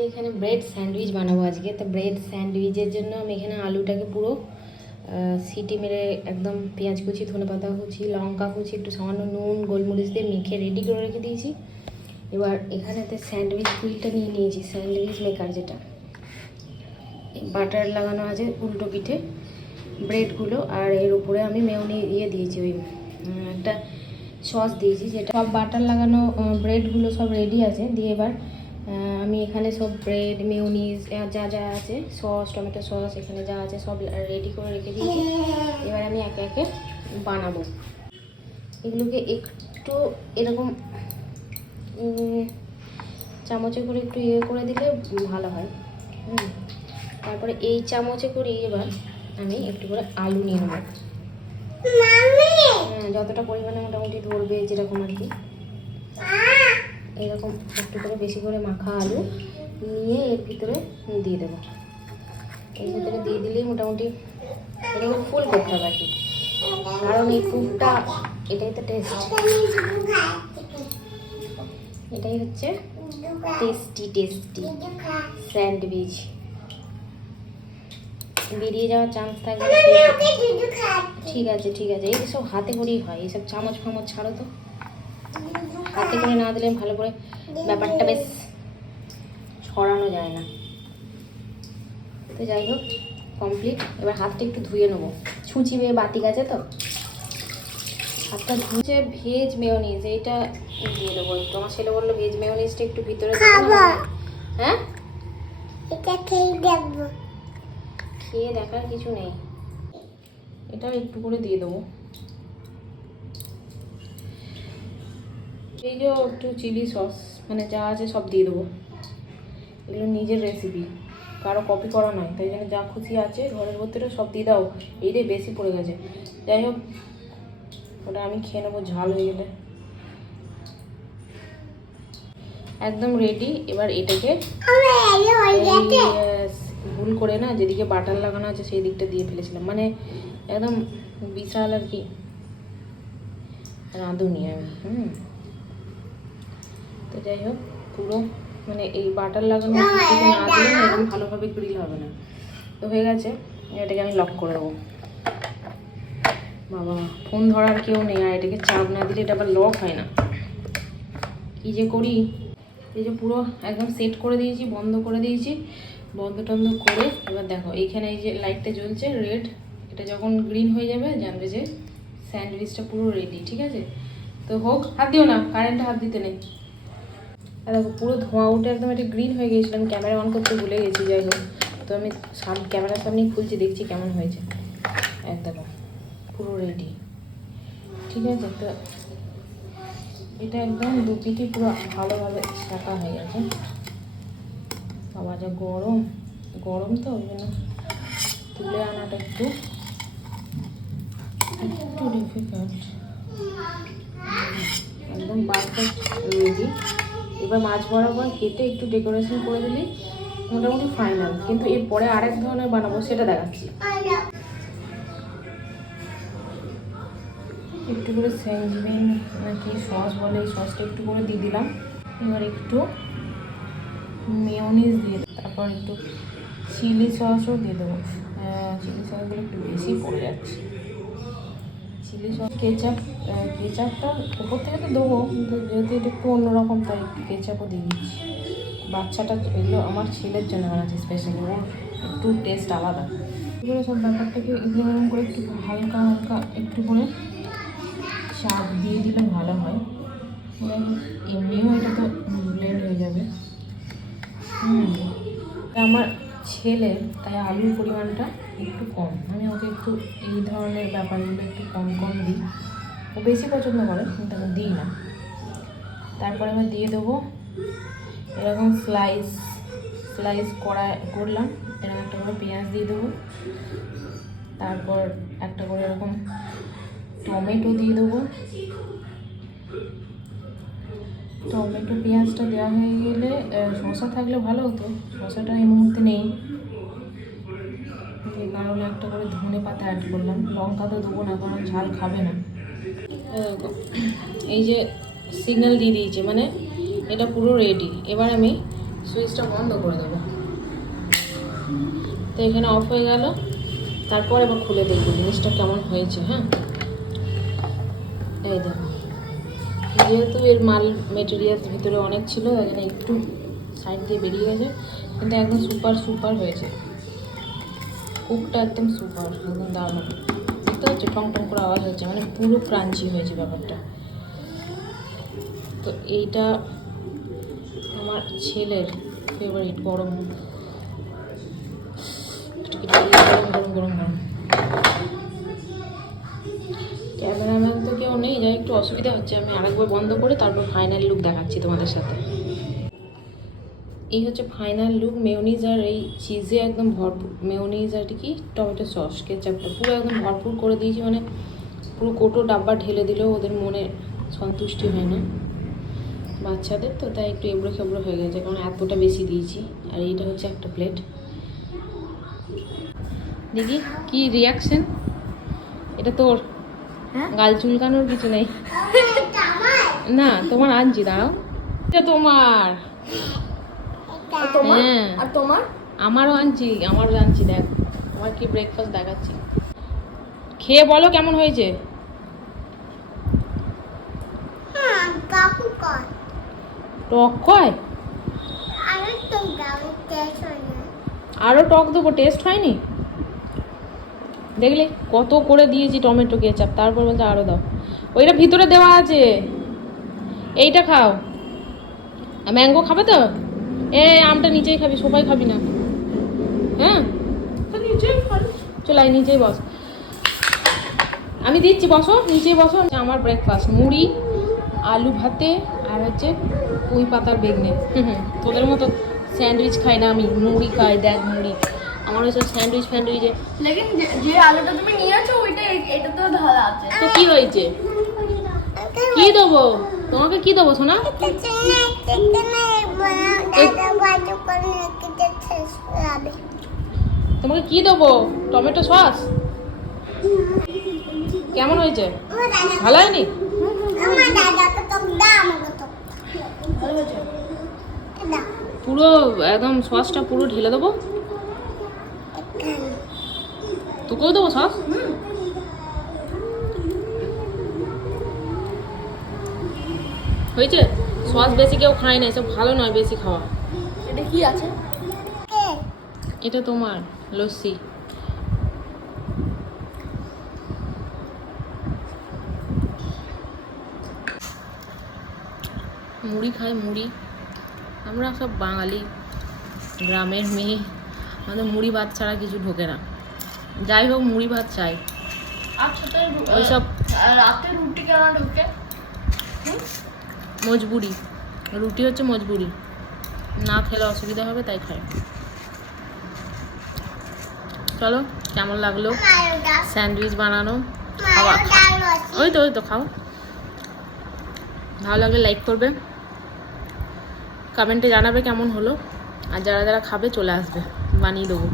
এখানে bread sandwich বানাবো আজকে। তো ব্রেড স্যান্ডউইচের জন্য আমি এখানে আলুটাকে পুরো সিটি মেরে একদম পেঁয়াজ কুচি, ধনেপাতা কুচি, লঙ্কা কুচি, একটু সামান্য নুন, গোলমরিচ দিয়ে মেখে রেডি করে রেখে দিয়েছি। এবার এখানেতে স্যান্ডউইচ হুইলটা নিয়ে নিয়েছি, স্যান্ডউইচ মেকার যেটা, বাটার লাগানো আছে উল্টো পিঠে ব্রেডগুলো, আর এর উপরে আমি মেয়োনিজ দিয়েছি, ওই একটা সস দিয়েছি, যেটা সব বাটার লাগানো ব্রেডগুলো সব রেডি আছে। দিয়ে এবার আমি এখানে সব ব্রেড, মেয়োনিজ যা যা আছে, সস, টমেটো সস, এখানে যা আছে সব রেডি করে রেখে দিয়েছি। এবার আমি একে একে বানাবো। এগুলোকে একটু এরকম চামচে করে একটু করে দিলে ভালো হয়। তারপরে এই চামচে করে এবার আমি একটু করে আলু নিয়ে নেবো। যতটা পরিমাণে মোটামুটি ধরবে, যেরকম আর কি, এরকম একটু করে বেশি করে মাখা আলু নিয়ে এর ভিতরে দিয়ে দেবো। এর ভিতরে দিয়ে দিলেই মোটামুটি এরকম ফুল করতে হবে আর কি, কারণ এই ফুলটা এটাই তো টেস্ট, এটাই হচ্ছে টেস্টি স্যান্ডউইচ। বেরিয়ে যাওয়ার চান্স থাকবে। ঠিক আছে, এইসব হাতে করেই হয়, এইসব চামচ ফামচ ছাড়ো তো, হাতে করে না দিলে ভালো করে ব্যাপারটা বেশ ছড়ানো যায় না। তো যাই হোক, কমপ্লিট। এবার হাতটা একটু ধুয়ে নেবো, ছুঁচি বেয়ে বাতিক আছে তো, হাতটা ধুয়ে। ভেজ মেয়োনিজ এইটা দিয়ে দেবো একটু। আমার ছেলে বললো ভেজ মেয়োনিজটা একটু ভিতরে দেবো। হ্যাঁ, এটা খেয়ে দেখার কিছু নেই, এটাও একটু করে দিয়ে দেবো। এই যে একটু চিলি সস, মানে যা আছে সব দিয়ে দেবো। এগুলো নিজের রেসিপি, কারো কপি করা নয়, তাই জন্য যা খুশি আছে ঘরের ভেতরে সব দিয়ে দাও। এইটাই বেশি পড়ে গেছে, যাই হোক, ওটা আমি খেয়ে নেবো ঝাল হয়ে গেলে। একদম রেডি। এবার এটাকে ভুল করে না, যেদিকে বাটার লাগানো আছে সেই দিকটা দিয়ে ফেলেছিলাম, মানে একদম বিশাল আর কি রাঁধুনি আমি। তো যাই হোক, পুরো মানে এই বাটার লাগানো না দিলে না এরকম ভালোভাবে গ্রিল হবে না। তো হয়ে গেছে, এটাকে আমি লক করে দেবো। বাবা, ফোন ধরার কেউ নেই, আর এটাকে চাপ না দিলে এটা আবার লক হয় না। কী যে করি। এই যে পুরো একদম সেট করে দিয়েছি, বন্ধ করে দিয়েছি, বন্ধ টন্ধ করে এবার দেখো এইখানে এই যে লাইটটা জ্বলছে রেড, এটা যখন গ্রিন হয়ে যাবে জানবে যে স্যান্ডউইচটা পুরো রেডি। ঠিক আছে, তো হোক। হাত দিও না, কারেন্টে হাত দিতে নেই। আর দেখো পুরো ধোঁয়া উঠে একদম এটা গ্রিন হয়ে গিয়েছিলাম, ক্যামেরা অন করতে ভুলে গেছি। যাই হোক, তো আমি ক্যামেরার সামনেই খুলছি, দেখছি কেমন হয়েছে। একদম পুরো রেডি। ঠিক আছে, তো এটা একদম দুপিটি পুরো ভালোভাবে শাঁকা হয়ে গেছে। বাবা যা গরম, তো ওই জন্য তুলে আনাটা একটু ডিফিকাল্ট। একদম পারফেক্ট রেডি। এবার মাছ বরাবর কেটে একটু ডেকোরেশন করে দিলেই মোটামুটি ফাইনাল। কিন্তু এরপরে আরেক ধরনের বানাবো, সেটা দেখাচ্ছি। একটু করে স্যাঞ্জভিন নাকি সস বলে, এই সসটা একটু করে দিয়ে দিলাম। এবার একটু মেয়োনিজ দিয়ে, তারপর একটু চিলি সসও দিয়ে দেবো। চিলি সসগুলো একটু বেশি পড়ে যাচ্ছে। চিলি সস, কেচাপটা উপর থেকে তো দেবো, কিন্তু যেহেতু এটা একটু অন্যরকম তাই একটু কেচাপও দিয়ে দিচ্ছি। বাচ্চাটা, এগুলো আমার ছেলের জন্য বানাচ্ছি স্পেশালি, ওর একটু টেস্ট আলাদা। এগুলো সব ব্যাপারটাকে এরকম করে একটু হালকা একটু করে চাপ দিয়ে দিলে ভালো হয়। এমনিও এটা তো ব্লেন্ড হয়ে যাবে। আমার ছেলের তাই আলুর পরিমাণটা একটু কম, আমি ওকে একটু এই ধরনের ব্যাপারগুলো একটু কম দিই। ও বেশি পছন্দ করে কিন্তু আমি দিই না। তারপরে আমি দিয়ে দেবো এরকম স্লাইস করলাম, এরকম একটা করে পেঁয়াজ দিয়ে দেবো। তারপর একটা করে এরকম টমেটো দিয়ে দেবো। টমেটো পেঁয়াজটা দেওয়া হয়ে গেলে শসা থাকলে ভালো হতো, শসাটা এই মুহূর্তে নেই, যে কারণে একটা করে ধনেপাতা অ্যাড করলাম। লঙ্কা তো দেবো না, কারণ ঝাল খাবে না। এই যে সিগন্যাল দিয়ে দিয়েছে, মানে এটা পুরো রেডি। এবার আমি সুইচটা বন্ধ করে দেবো। তো এখানে অফ হয়ে গেল, তারপর এবার খুলে দেখবো জিনিসটা কেমন হয়েছে। হ্যাঁ, এই দেখো, যেহেতু এর মাল মেটেরিয়ালস ভিতরে অনেক ছিল, এখানে একটু সাইড দিয়ে বেরিয়ে গেছে, কিন্তু একদম সুপার হয়েছে। কুকটা একদম সুপার, একদম দারুণ। দেখতে হচ্ছে টং টং করে আওয়াজ হচ্ছে, মানে পুরো ক্রাঞ্চি হয়েছে ব্যাপারটা। তো এইটা আমার ছেলের ফেভারিট, গরম গরম গরম গরম গরম। ক্যামেরাম্যান তো কেউ নেই, যাই একটু অসুবিধা হচ্ছে। আমি আরেকবার বন্ধ করে তারপর ফাইনাল লুক দেখাচ্ছি তোমাদের সাথে। এই হচ্ছে ফাইনাল লুক। মেয়োনিজ আর এই চিজে একদম ভরপুর, মেয়োনিজ আর কি টমেটো সস কেচাপটা পুরো একদম ভরপুর করে দিয়েছি, মানে পুরো কোটো ডাব্বা ঢেলে দিলেও ওদের মনে সন্তুষ্টি হয় না, বাচ্চাদের তো, তাই একটু এবড়ো খেবড়ো হয়ে গেছে, কারণ এতটা বেশি দিয়েছি। আর এইটা হচ্ছে একটা প্লেট। দেখি কি রিয়াকশন। এটা তোর? গাল চুলকানোর কিছু নেই না, তোমার আনছি, দাঁড়াও। এটা তোমার? হ্যাঁ, আর তোমার? আমারও আনছি দেখ, তোমার কি ব্রেকফাস্ট দেখাচ্ছি। খেয়ে বলো কেমন হয়েছে। টক কয়? আরো টক দেবো, টেস্ট হয়নি? দেখলে কত করে দিয়েছি টমেটো কেচাপ, তারপর বলছে আরো দাও। ওইটা ভিতরে দেওয়া আছে, এইটা খাও। ম্যাঙ্গো খাবে তো? আমটা নিচেই খাবি, সবাই খাবি না। হ্যাঁ, চল আয় নিচেই বস, আমি দিচ্ছি, বসো নিচেই বসো। আমার ব্রেকফাস্ট মুড়ি, আলু ভাতে, আর হচ্ছে পুঁই পাতার বেগনে। তোদের মতো স্যান্ডউইচ খাই না আমি, মুড়ি খাই। দেখ মুড়ি, আমার ওইসব স্যান্ডউইচে। লেকিন যে আলুটা তুমি নিয়েছো ওইটা এটা তো ঢালা আছে। তো কি হয়েছে? কি দেবো তোমাকে? কি দেবো সোনা? তোমাকে কি দেবো? টমেটো সস কেমন হয়েছে? ভালো হয়নি? পুরো একদম সসটা পুরো ঢেলে দেবো। তোকেও দেবো সস? হয়েছে? সস বেশি কেউ খায় না, এসব ভালো নয় বেশি খাওয়া। এটা কি আছে? এটা তোমার লস্যি। মুড়ি খাই, মুড়ি। আমরা সব বাঙালি, গ্রামের মেয়ে, আমাদের মুড়ি ভাত ছাড়া কিছু ঢোকে না। যাই হোক, মুড়ি ভাত চাই। ওইসব রাতে রুটি কেন ঢোকে? মজবুরি, রুটি হচ্ছে মজবুরি, না খেলে অসুবিধা হবে তাই খাই। চলো, কেমন লাগলো স্যান্ডউইচ বানানো, খাওয়া? ওই তো খাও। ভালো লাগলে লাইক করবে, কমেন্টে জানাবে কেমন হলো, আর যারা যারা খাবে চলে আসবে, বানিয়ে দেবো।